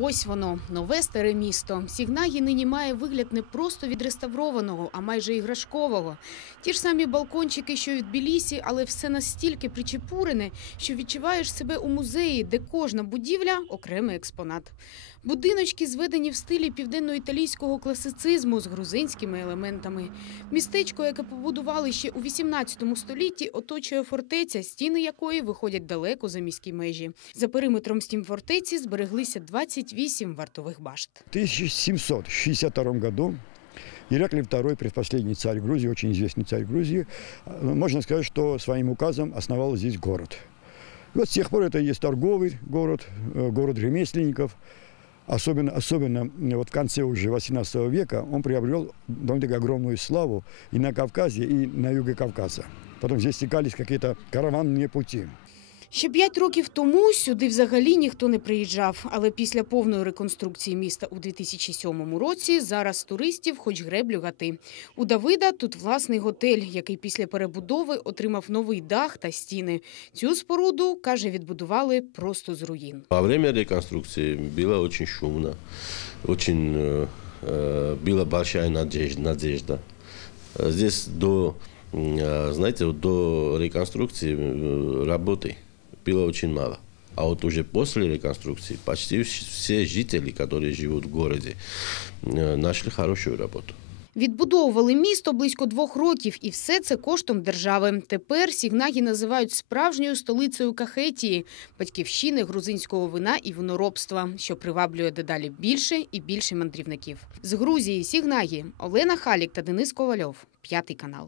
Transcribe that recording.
Ось воно, нове старе місто. Сігнагі нині має вигляд не просто відреставрованого, а майже іграшкового. Ті ж самі балкончики, що й в Тбілісі, але все настільки причепурене, що відчуваєш себе у музеї, де кожна будівля окремий експонат. Будиночки зведені в стилі південноіталійського класицизму з грузинськими елементами. Містечко, яке побудували ще у 18 столітті, оточує фортеця, стіни якої виходять далеко за міські межі. За периметром стін фортеці збереглися 28 вартових башт. В 1762 году Ираклий II, предпоследний царь Грузии, очень известный царь Грузии, э, можно сказать, что своим указом основал здесь город. И вот с тех пор это и есть торговый город, э, город ремесленников. Особенно, особенно вот в конце уже 18 века он приобрел довольно-таки огромную славу и на Кавказе, и на юге Кавказа. Потом здесь стекались какие-то караванные пути. Ще п'ять років тому сюди взагалі ніхто не приїжджав, але після повної реконструкції міста у 2007 році зараз туристів хоч греблю гати. У Давида тут власний готель, який після перебудови отримав новий дах та стіни. Цю споруду, каже, відбудували просто з руїн. Во время реконструкции было очень шумно, очень э, э, была большая надежда. надежда. Э, Здесь до, м, э, знаете, вот до реконструкции э, работы было очень мало. А вот уже после реконструкции почти вс- все жители, которые живут в городе, э, нашли хорошую работу. Відбудовували місто близько двох років, і все це коштом держави. Тепер Сігнагі називають справжньою столицею Кахетії, батьківщини грузинського вина і виноробства, що приваблює дедалі більше і більше мандрівників. З Грузії Сігнагі Олена Халік та Денис Ковальов, п'ятий канал.